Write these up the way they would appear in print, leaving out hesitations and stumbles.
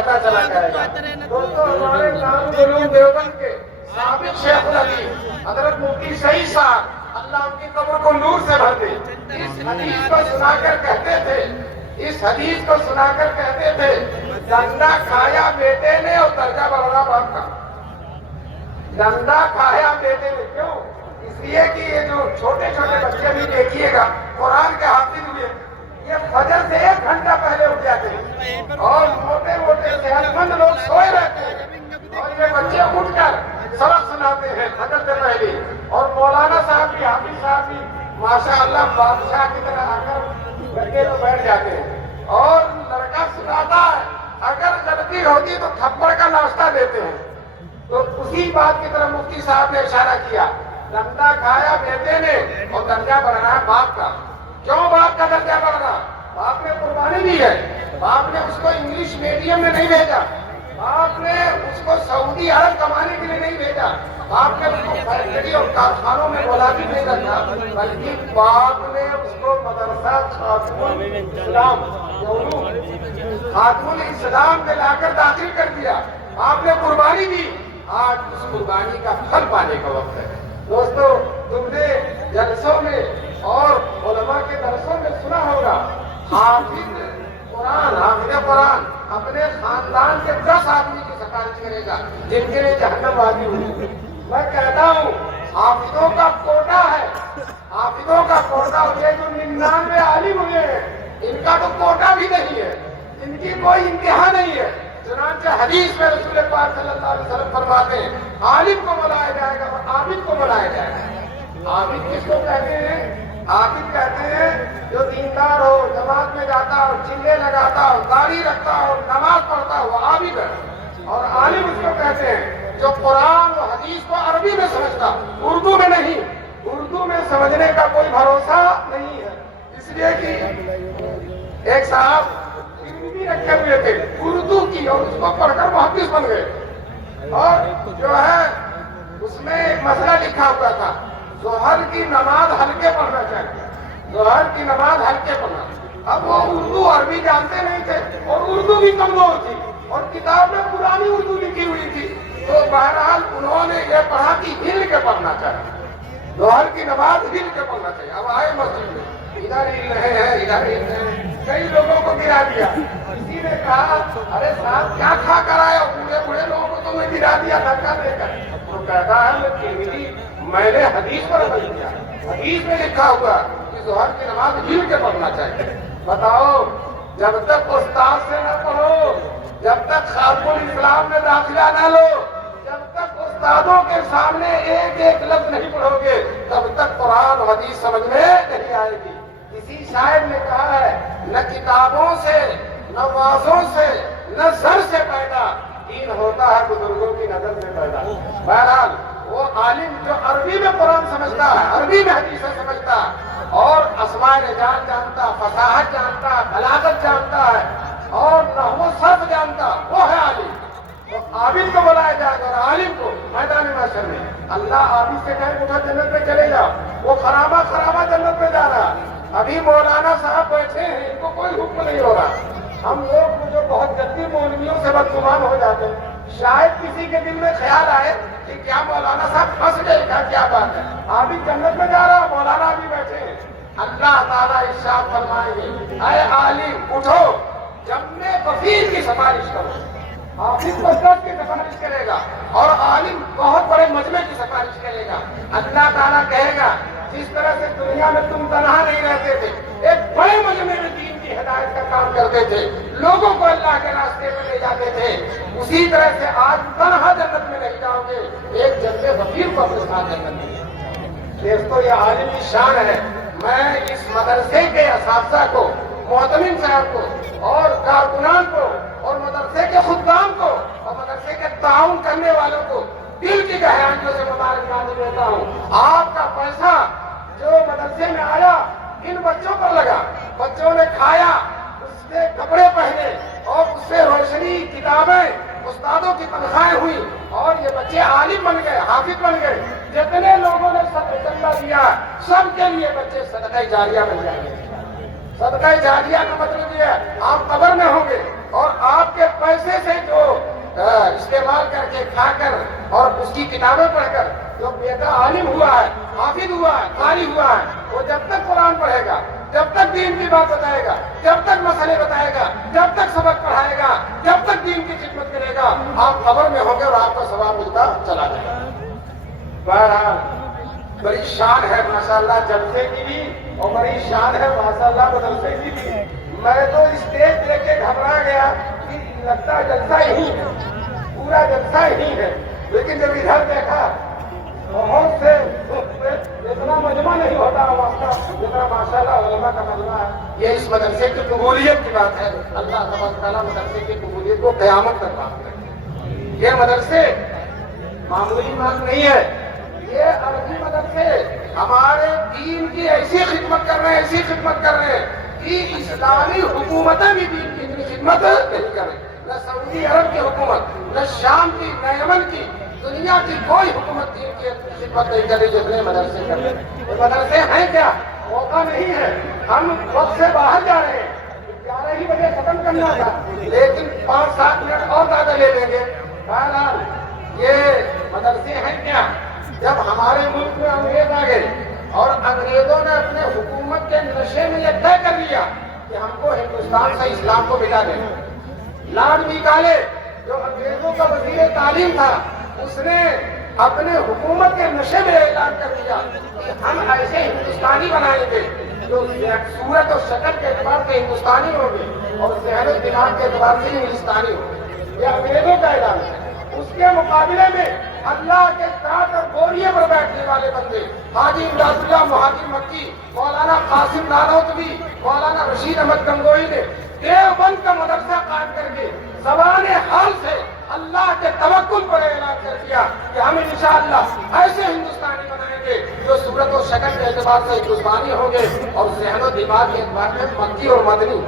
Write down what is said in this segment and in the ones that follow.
بڑھتا چلا جائے گا۔ دوستو ہمارے دارالعلوم دیوبند کے سابق شیخ الحدیث حضرت مفتی سعید صاحب اللہ ان کی قبر کو نور سے بھر دے، اس حدیث کو سنا کر کہتے تھے، اس حدیث کو سنا کر کہتے تھے ڈنڈا کھایا بیٹے نے اور درجہ بڑھا باپ کا۔ ڈنڈا کھایا بیٹے نے، کیوں؟ اس لیے کہ یہ جو چھوٹے چھوٹے بچے بھی دیکھیے گا قرآن کے حافظ ہوئے، یہ فجر سے 1 گھنٹہ پہلے اٹھ جاتے ہیں اور موٹے موٹے صحت مند لوگ سوئے رہتے ہیں اور یہ بچے اٹھ کر سبق سناتے ہیں فجر سے پہلے۔ اور مولانا صاحب بھی، حافظ صاحب بھی ماشاءاللہ بادشاہ کی طرح آ کر لڑکے تو بیٹھ جاتے ہیں اور لڑکا سناتا ہے، اگر غلطی ہوتی تو تھپڑ کا ناشتہ دیتے ہیں۔ تو اسی بات کی طرف مفتی صاحب نے اشارہ کیا، ڈنڈا کھایا بیٹے نے اور درجہ بڑھ رہا ہے باپ کا۔ کیوں باپ کا درجہ بڑھ رہا؟ باپ نے قربانی دی ہے، باپ نے اس کو انگلش میڈیم میں نہیں بھیجا، باپ نے اس کو سعودی عرب کمانے کے لیے نہیں بھیجا، باپ نے اس کو فیکٹری اور کارخانوں میں ملازم نہیں رکھا، بلکہ باپ نے اس کو مدرسہ خاتون الاسلام میں لا کر داخل کر دیا۔ آپ نے قربانی دی، آج اس قربانی کا پھل پانے کا وقت ہے۔ دوستو تم نے جلسوں میں اور علماء کے درسوں میں سنا ہوگا حافظ قرآن اپنے خاندان کے 10 آدمی کی سفارش کرے گا جن کے لیے جہنم وادی ہوگی۔ میں کہتا ہوں حافظوں کا کوٹا ہے، حافظوں کا کوٹا، یہ جو 99 عالم ہوئے ہیں ان کا تو کوٹا بھی نہیں ہے، ان کی کوئی انتہا نہیں ہے۔ چنانچہ حدیث میں رسول پاک صلی اللہ علیہ وسلم فرماتے ہیں عالم کو بلایا جائے گا اور عابد کو بلایا جائے گا۔ عابد کس کو کہتے ہیں؟ عابد کہتے ہیں جو دیندار ہو، جماعت میں جاتا ہو، چلے لگاتا ہو، داڑھی رکھتا ہو، نماز پڑھتا ہو، وہ عابد ہے۔ اور عالم اس کو کہتے ہیں جو قرآن و حدیث کو عربی میں سمجھتا، اردو میں نہیں۔ اردو میں سمجھنے کا کوئی بھروسہ نہیں ہے، اس لیے کہ ایک صاحب رکھے ہوئے تھے اردو کی اور اس کو پڑھ کر محدث بن گئے، اور جو ہے اس میں ایک مسئلہ لکھا ہوا تھا ظہر کی نماز ہلکے پڑھنا چاہیے، ظہر کی نماز ہلکے پڑھنا۔ اب وہ اردو عربی جانتے نہیں تھے اور اردو بھی کمزور تھی اور کتاب میں پرانی اردو لکھی ہوئی تھی، تو بہرحال انہوں نے یہ پڑھا کہ ہل کے پڑھنا چاہیے، ظہر کی نماز ہل کے پڑھنا چاہیے۔ اب آئے مسجد میں ادھر ہل رہے ہیں ادھر ہل رہے ہیں، کئی لوگوں کو گرا دیا۔ کسی نے کہا ارے صاحب کیا کھا کر آئے ہو، بوڑھے لوگوں کو تم نے گرا دیا دھکا دے کر۔ تو کہتا ہے میں نے حدیث پر عمل کیا، حدیث میں لکھا ہوا کہ ظہر کی نماز ہل کے پڑھنا چاہیے۔ بتاؤ جب تک استاد سے نہ پڑھو، جب تک خاتون الاسلام میں داخلہ نہ لو، جب تک استادوں کے سامنے ایک ایک لفظ نہیں پڑھو گے تب تک قرآن و حدیث سمجھ میں نہیں آئے گی۔ کسی شاعر نے کہا ہے نہ کتابوں سے نہ وعظوں سے نہ زر سے پیدا، دین ہوتا ہے بزرگوں کی نظر سے پیدا۔ بہرحال وہ عالم جو عربی میں قرآن سمجھتا ہے، عربی میں حدیثیں سمجھتا ہے اور اسماء رجال جانتا، فصاحت جانتا، بلاغت جانتا ہے اور نحو و صرف جانتا، وہ ہے عالم۔ تو عابد کو بلایا جائے گا اور عالم کو میدان محشر میں اللہ عابد سے کہے اٹھا جنت میں چلے جاؤ، وہ خرابہ جنت میں جا رہا۔ ابھی مولانا صاحب بیٹھے ہیں، ان کو کوئی حکم نہیں ہو رہا۔ ہم لوگ جو بہت جلدی مولویوں سے بدگمان ہو جاتے ہیں، شاید کسی کے دل میں خیال آئے کہ کیا مولانا صاحب پھنس گئے، کیا بات ہے، عابد جنت میں جا رہا، مولانا بھی بیٹھے ہیں۔ اللہ تعالیٰ ارشاد فرمائیں گے اے عالم اٹھو، جب وفیر کی سفارش کرو۔ حافظ مسجد کی سفارش کرے گا اور عالم بہت بڑے مجمع کی سفارش کرے گا۔ اللہ تعالیٰ کہے گا جس طرح سے دنیا میں تم تنہا نہیں رہتے تھے، ایک بڑے مجمع میں دین کی ہدایت کا کام کرتے تھے، لوگوں کو اللہ کے راستے میں لے جاتے تھے، اسی طرح سے آج تنہا جنت میں نہیں جاؤ گے، ایک جذبے وفیر کو اپنے ساتھ جنت میں۔ دوستو یہ عالم کی شان ہے۔ میں اس مدرسے کے اساتذہ کو، معتمن صاحب کو اور کارکنان کو اور مدرسے کے خدام کو اور مدرسے کے تعاون کرنے والوں کو دل کی گہرائیوں سے مبارکباد دیتا ہوں۔ آپ کا پیسہ جو مدرسے میں آیا ان بچوں پر لگا، بچوں نے کھایا، اس سے کپڑے پہنے اور اس سے روشنی، کتابیں، استادوں کی تنخواہیں ہوئی اور یہ بچے عالم بن گئے، حافظ بن گئے۔ جتنے لوگوں نے صدقہ دیا سب کے لیے بچے صدقہ جاریہ بن جائیں گے۔ صدقہ جاریہ کا مطلب یہ ہے آپ قبر میں ہوں گے اور آپ کے پیسے پیسے سے جو استعمال کر کے کھا کر اور اس کی کتابیں پڑھ کر جو بیٹا عالم ہوا ہے، حافظ ہوا ہے، قاری ہوا ہے، وہ جب تک قرآن پڑھے گا، جب تک دین کی بات بتائے گا، جب تک مسئلے بتائے گا، جب تک سبق پڑھائے گا، جب تک دین کی خدمت کرے گا، آپ قبر میں ہوں گے اور آپ کا ثواب ملتا چلا جائے گا۔ بہرحال بڑی شان ہے ماشاءاللہ جلسے کی بھی، اور بڑی شان ہے ماشاءاللہ مدرسے کی بھی۔ میں تو اسٹیج دیکھ کے گھبرا گیا کہ لگتا جلسہ ہی ہے، پورا جلسہ ہی ہے، لیکن جب ادھر دیکھا بہت سے اتنا مجمع نہیں ہوتا جتنا ماشاءاللہ علماء کا مجمع ہے۔ یہ اس مدرسے کی قبولیت کی بات ہے، اللہ تبارک تعالیٰ مدرسے کی قبولیت کو قیامت تک باقی رکھے۔ یہ مدرسے معمولی بات نہیں ہے، یہ عربی مدرسے ہمارے دین کی ایسی خدمت کر رہے ہیں، ایسی خدمت کر رہے ہیں کہ اسلامی حکومتیں بھی دین کی اتنی خدمت نہیں کر رہی، نہ سعودی عرب کی حکومت، نہ شام کی، نہ یمن کی، دنیا کی کوئی حکومت دین کی خدمت نہیں کر رہی جتنے مدرسے کر رہے ہیں۔ یہ مدرسے ہیں کیا؟ موقع نہیں ہے، ہم وقت سے باہر جا رہے ہیں، 11 ہی بجے ختم کرنا تھا، لیکن 5-7 منٹ اور زیادہ لے لیں گے۔ بہرحال یہ مدرسے ہیں کیا؟ جب ہمارے ملک میں انگریز آ گئے اور انگریزوں نے اپنے حکومت کے نشے میں یہ طے کر لیا کہ ہم کو ہندوستان سے اسلام کو ملا دینا، لارڈ میکالے جو انگریزوں کا وزیر تعلیم تھا، اس نے اپنے حکومت کے نشے میں اعلان کر دیا کہ ہم ایسے ہندوستانی بنائیں گے جو صورت اور شکل کے اعتبار سے ہندوستانی ہوں گے اور ذہن و دماغ کے اعتبار سے انگلستانی ہوں گے۔ یہ انگریزوں کا اعلان ہے۔ اس کے مقابلے میں اللہ کے ساتھ اور بوریے پر بیٹھنے والے بندے حاجی امداد اللہ مہاجر مکی، مولانا قاسم نانوتوی، مولانا رشید احمد گنگوئی نے دیوبند کا مدرسہ قائم کر کے زبان حال سے اللہ کے توکل پر اعلان کر دیا کہ ہم انشاءاللہ ایسے ہندوستانی بنائیں گے جو صورت و شکل کے اعتبار سے ہندوستانی ہوں گے اور ذہن و دماغ کے اعتبار سے مکی اور مدنی۔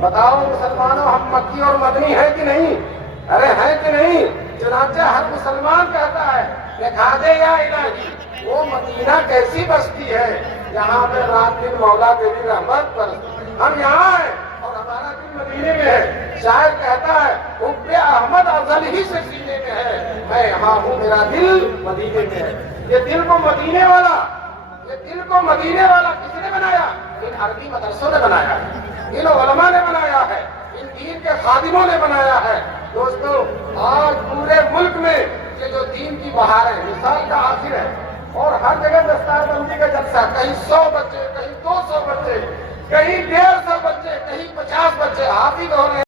بتاؤ مسلمانوں، ہم مکی اور مدنی ہیں کہ نہیں؟ ارے ہیں کہ نہیں؟ چنانچہ ہر مسلمان کہتا ہے دکھا دے یا الہی وہ مدینہ کیسی بستی ہے جہاں پہ رات دن مولا تیری رحمت برستی۔ ہم یہاں ہیں اور ہمارا دل مدینے میں ہے۔ شاعر کہتا ہے حب احمد ازل ہی سے سینے میں ہے، میں یہاں ہوں میرا دل مدینے میں ہے۔ یہ دل کو مدینے والا، یہ دل کو مدینے والا کس نے بنایا؟ ان عربی مدرسوں نے بنایا ہے، ان علماء نے بنایا ہے، ان دین کے خادموں نے بنایا ہے۔ دوستو آج پورے ملک میں یہ جو دین کی بہار ہے، مثال کا حاصل ہے، اور ہر جگہ دستار بندی کا جلسہ، کہیں 100 بچے، کہیں 200 بچے، کہیں 150 بچے، کہیں 50 بچے، حافظ